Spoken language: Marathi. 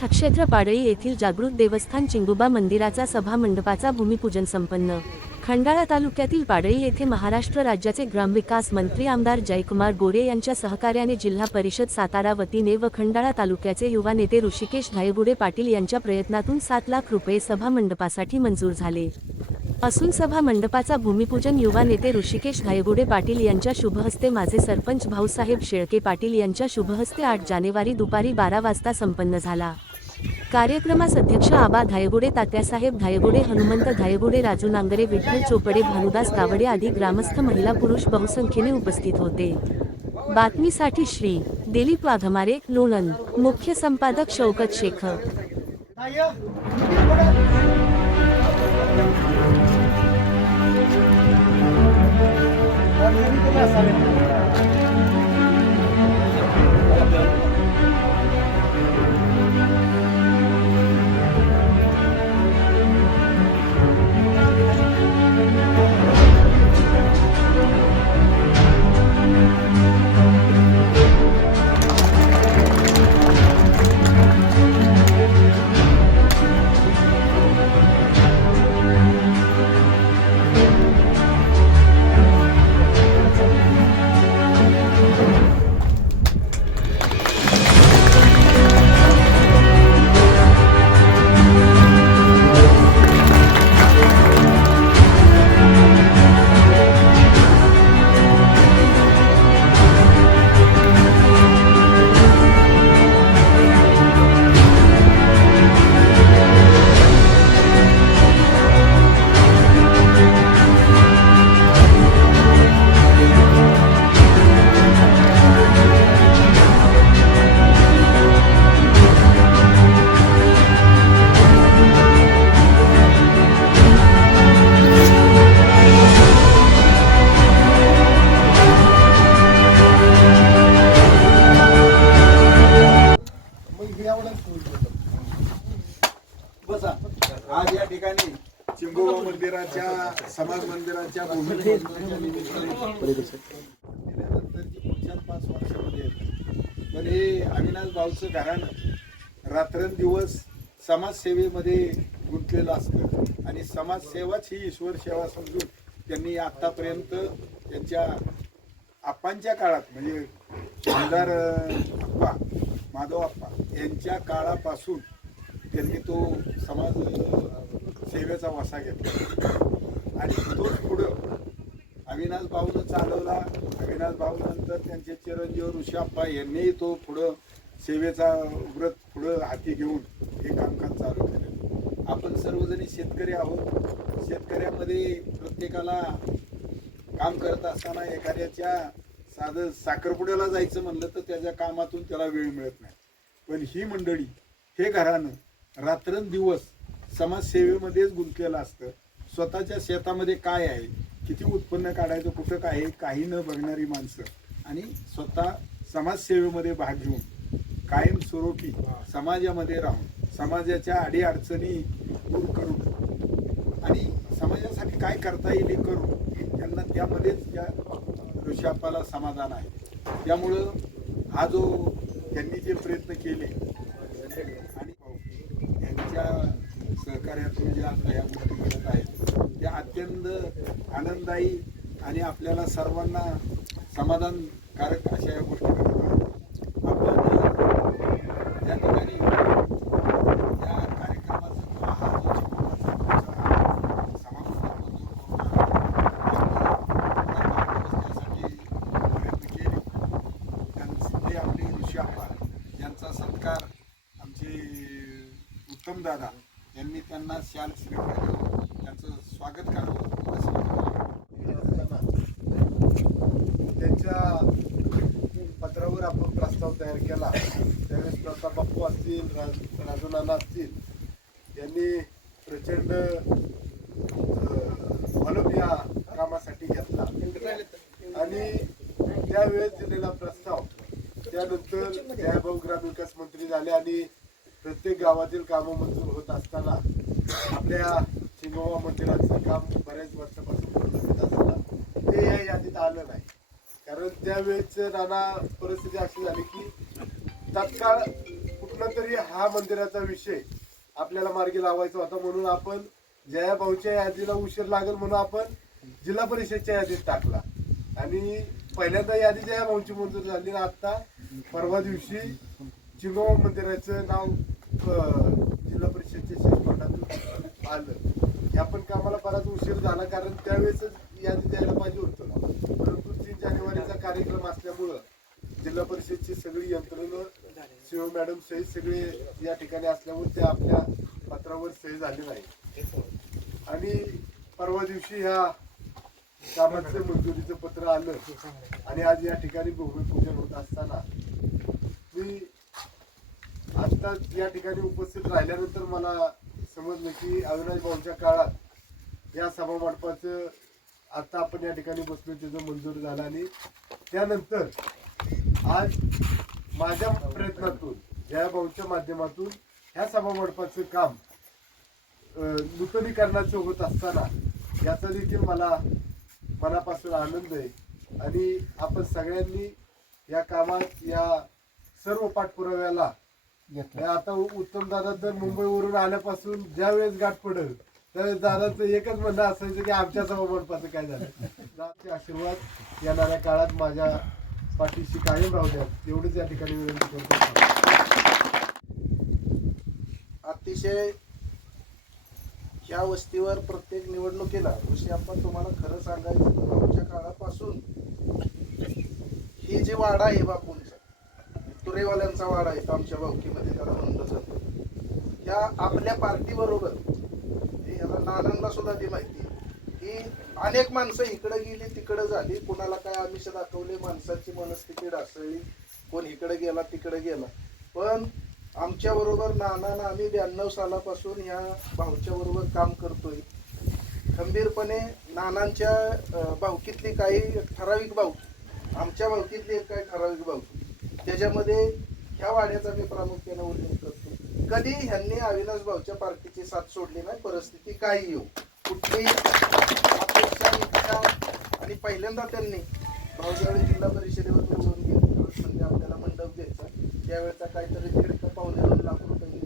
तीर्थक्षेत्र पाडळी येथील जागृत देवस्थान चिंगुबा मंदिराचा सभा मंडपाचा भूमिपूजन संपन्न। खंडाळा तालुक्यातील पाडळी येथे महाराष्ट्र राज्याचे ग्रामविकास मंत्री आमदार जयकुमार गोरे यांच्या सहकार्याने जिल्हा परिषद सातारा वतीने व खंडाळा तालुक्याचे युवा नेते ऋषिकेश धायगुडे पाटील यांच्या प्रयत्नातून 7 लाख रुपये सभा मंडपासाठी मंजूर झाले असून सभा मंडपाचा भूमिपूजन युवा नेते ऋषिकेश धायगुडे पाटील यांच्या शुभहस्ते माजी सरपंच भाऊसाहेब शेळके पाटील यांच्या शुभहस्ते 8 जानेवारी दुपारी 12 वाजता संपन्न झाला। कार्यक्रमास अध्यक्ष आबा धायगुडे, तात्यासाहेब धायगुडे, हनुमंत धायगुडे, राजू नांगरे, विठ्ठल चोपडे, भानुदास गावडे आदी ग्रामस्थ, महिला पुरुष बहुसंख्येने उपस्थित होते। बातमीसाठी श्री दिलीप वाघमारे, लोणंद। मुख्य संपादक शौकत शेख। आज या ठिकाणी चिंगोबा मंदिराच्या समाज मंदिराच्या भूमिपूजनाच्या निमित्ताने पुढच्या 5 वर्षामध्ये पण हे अविनाश भाऊचं घराणं रात्रंदिवस समाजसेवेमध्ये गुंतलेलं असतं आणि समाजसेवाच ही ईश्वर सेवा समजून त्यांनी आतापर्यंत त्यांच्या आप्पांच्या काळात म्हणजे आमदार आप्पा माधव आप्पा यांच्या काळापासून त्यांनी तो समाज सेवेचा वसा घेतला आणि तोच पुढं अविनाश भाऊनं चालवला। अविनाश भाऊ नंतर त्यांचे चिरंजीव ऋषी आप्पा यांनीही तो पुढं सेवेचा व्रत पुढं हाती घेऊन हे कामकाज चालू केलं। आपण सर्वजणी शेतकरी आहोत। शेतकऱ्यामध्ये प्रत्येकाला काम करत असताना एखाद्याच्या साधं साखरपुड्याला जायचं म्हणलं तर त्याच्या कामातून त्याला वेळ मिळत नाही, पण ही मंडळी हे घराणं रात्रंदिवस समाजसेवेमध्येच गुंतलेलं असतं। स्वतःच्या शेतामध्ये काय आहे, किती उत्पन्न काढायचं, कुठं काय आहे, काही न बघणारी माणसं आणि स्वतः समाजसेवेमध्ये भाग घेऊन कायमस्वरूपी समाजामध्ये राहून समाजाच्या अडीअडचणी दूर करून आणि समाजासाठी काय करता येईल हे करून त्यांना त्यामध्येच त्या ऋषाप्पाला समाधान आहे। त्यामुळं हा जो त्यांनी जे प्रयत्न केले आणि यांच्या सहकार्यातून जे आता या गोष्टी घडत आहेत त्या अत्यंत आनंददायी आणि आपल्याला सर्वांना समाधानकारक अशा या गोष्टी घडत आहेत। आपण या ठिकाणी या कार्यक्रमाचा हा जो समावेश प्रयत्न केले त्यांचे आपले ऋषाप्पा यांचा सत्कार आमचे उत्तम दादा यांनी त्यांना शाल श्रीफळ देऊन त्यांचं स्वागत करावं असं त्यांच्या पत्रावर आपण प्रस्ताव तयार केला त्यावेळेस प्रताप बाप्पू असतील, राजू नाना असतील यांनी प्रचंड फॉलोअप या कामासाठी घेतला आणि त्यावेळेस दिलेला प्रस्ताव त्यानंतर जयभाऊ ग्रामविकास मंत्री झाले आणि प्रत्येक गावातील कामं मंजूर होत असताना आपल्या चिंगोबा मंदिराचं काम बऱ्याच वर्षापासून प्रलंबित असताना ते या यादीत आलं नाही। कारण त्यावेळेस नाना परिस्थिती अशी झाली की तात्काळ कुठनं तरी हा मंदिराचा विषय आपल्याला मार्गी लावायचा होता, म्हणून आपण जया भाऊच्या यादीला उशीर लागेल म्हणून आपण जिल्हा परिषदच्या यादीत टाकला आणि पहिल्यांदा यादी जया भाऊची मंजूर झाली ना आता परवा दिवशी चिंगोबा मंदिराचं नाव जिल्हा परिषदच्या शेषफंडातून आलं. या पण कामाला बराच उशीर झाला कारण त्यावेळेसच यादी द्यायला पाहिजे होतं, परंतु 3 जानेवारीचा कार्यक्रम असल्यामुळं जिल्हा परिषदची सगळी यंत्रणा शिव मॅडम सहित सगळे या ठिकाणी असल्यामुळे ते आपल्या पत्रावर सही झाली नाही आणि परवा दिवशी ह्या कामाचं मंजुरीचं पत्र आलं आणि आज या ठिकाणी भूमिपूजन होत असताना मी आता या ठिकाणी उपस्थित राहिल्यानंतर मला समजलं की अविनाश भाऊंच्या काळात या सभा मंडपाचं आता आपण या ठिकाणी बसलो त्याचं मंजूर झालं आणि त्यानंतर आज माझ्या प्रयत्नातून जया भाऊंच्या माध्यमातून ह्या सभा मंडपाचं काम नूतनीकरणाचं होत असताना याचा देखील मला मनापासून आनंद आहे आणि आपण सगळ्यांनी या कामात या सर्व पाठपुराव्याला आता उत्तम दादा तर मुंबईवरून आल्यापासून ज्या वेळेस गाठ पडेल त्यावेळेस दादाचं एकच म्हणणं असायचं की आमच्या सभा मंडपाचं काय झालं. दादाचे आशीर्वाद येणाऱ्या काळात माझ्या पाठीशी कायम राहू द्या एवढंच या ठिकाणी विनंती करतो. अतिशय ह्या वस्तीवर प्रत्येक निवडणुकीला विषय आपण तुम्हाला खरं सांगायचं तर आमच्या काळापासून ही जी वाडा आहे बापूंचा तुरेवाल्यांचा वाडा आहे आमच्या भावकीमध्ये त्याला म्हणलं जातं या आपल्या पार्टी बरोबर याला नानांना सुद्धा ती माहिती की अनेक माणसं इकडे गेली तिकडे झाली, कुणाला काय आमिष दाखवले, माणसाची मनस्थिती ढासळली, कोण इकडे गेला तिकडे गेला, पण आमच्या बरोबर नानांना आम्ही 92 सालापासून ह्या भाऊच्या बरोबर काम करतोय. खंबीरपणे नानांच्या भावकीतली काही ठराविक भाऊ आमच्या भावकीतली एक काही ठराविक भाऊ त्याच्यामध्ये ह्या वाड्याचा मी प्रामुख्याने उल्लेख करतो. कधी ह्यांनी अविनाश भाऊच्या पार्टीची साथ सोडली नाही, परिस्थिती काही येऊ कुठली अपेक्षा इच्छा आणि पहिल्यांदा त्यांनी भाऊज्यावेळी जिल्हा परिषदेवर निवडून गेले म्हणजे आपल्याला मंडप द्यायचा त्यावेळेचा काहीतरी 1.5 ते 1.25 लाख रुपये